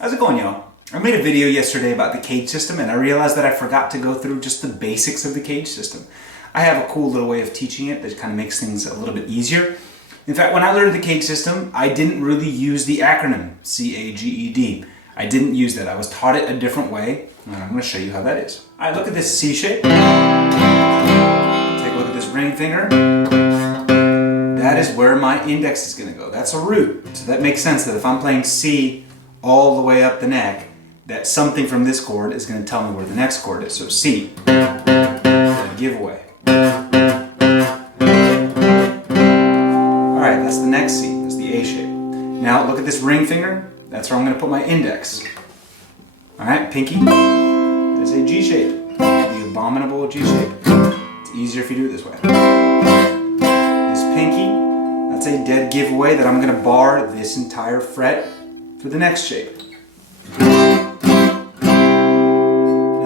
How's it going, y'all? I made a video yesterday about the CAGED system and I realized that I forgot to go through just the basics of the CAGED system. I have a cool little way of teaching it that kind of makes things a little bit easier. In fact, when I learned the CAGED system, I didn't really use the acronym CAGED. I didn't use that. I was taught it a different way, and I'm going to show you how that is. All right, look at this C shape. Take a look at this ring finger. That is where my index is going to go. That's a root. So that makes sense that if I'm playing C all the way up the neck, that something from this chord is going to tell me where the next chord is. So C, giveaway. Alright, that's the next C, that's the A shape. Now look at this ring finger, that's where I'm going to put my index. Alright, pinky, that's a G shape, the abominable G shape. It's easier if you do it this way. This pinky, that's a dead giveaway that I'm going to bar this entire fret for the next shape. Now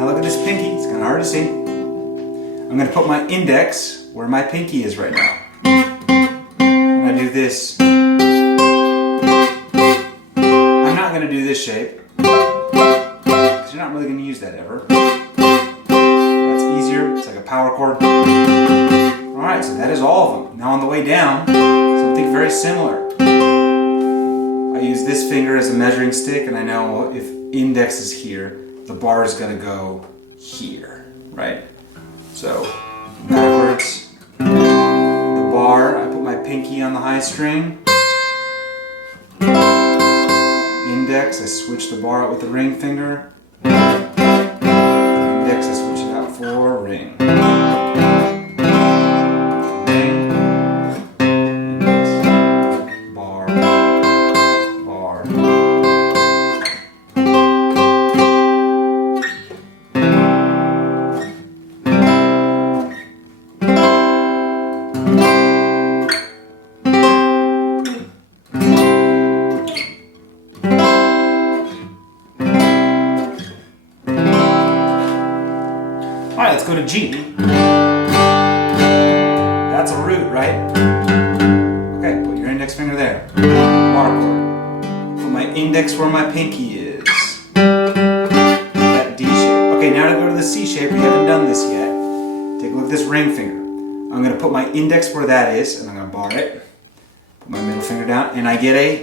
look at this pinky, it's kind of hard to see. I'm going to put my index where my pinky is right now. When I do this, I'm not going to do this shape, because you're not really going to use that ever. That's easier, it's like a power chord. Alright, so that is all of them. Now on the way down, something very similar. I use this finger as a measuring stick, and I know if index is here, the bar is going to go here, right? So, backwards, the bar, I put my pinky on the high string. Index, I switch the bar out with the ring finger. Index, I switch it out for ring. Alright, let's go to G. That's a root, right? Okay, put your index finger there. Bar chord. Put my index where my pinky is. That D shape. Okay, now to go to the C shape. We haven't done this yet. Take a look at this ring finger. I'm going to put my index where that is, and I'm going to bar it. Put my middle finger down, and I get a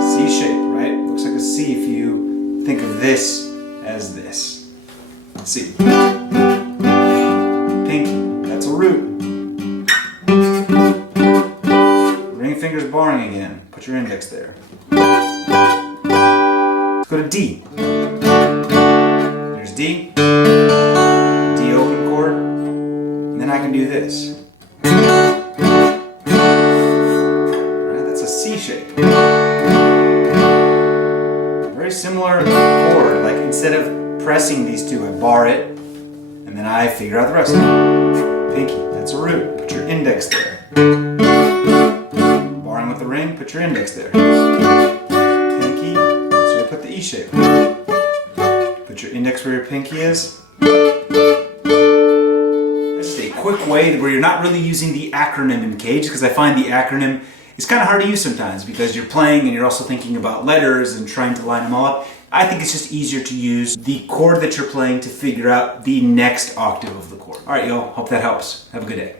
C shape, right? Looks like a C if you think of this as this. C. That's a root. Ring finger's barring again. Put your index there. Let's go to D. There's D. D open chord. And then I can do this. Alright, that's a C shape. Very similar chord. Like instead of pressing these two, I bar it. And then I figure out the rest of it. Pinky, that's a root. Put your index there. Barring with the ring, put your index there. Pinky, that's where you put the E shape. Put your index where your pinky is. That's just a quick way where you're not really using the acronym in CAGED, because I find the acronym is kind of hard to use sometimes because you're playing and you're also thinking about letters and trying to line them all up. I think it's just easier to use the chord that you're playing to figure out the next octave of the chord. Alright, y'all. Hope that helps. Have a good day.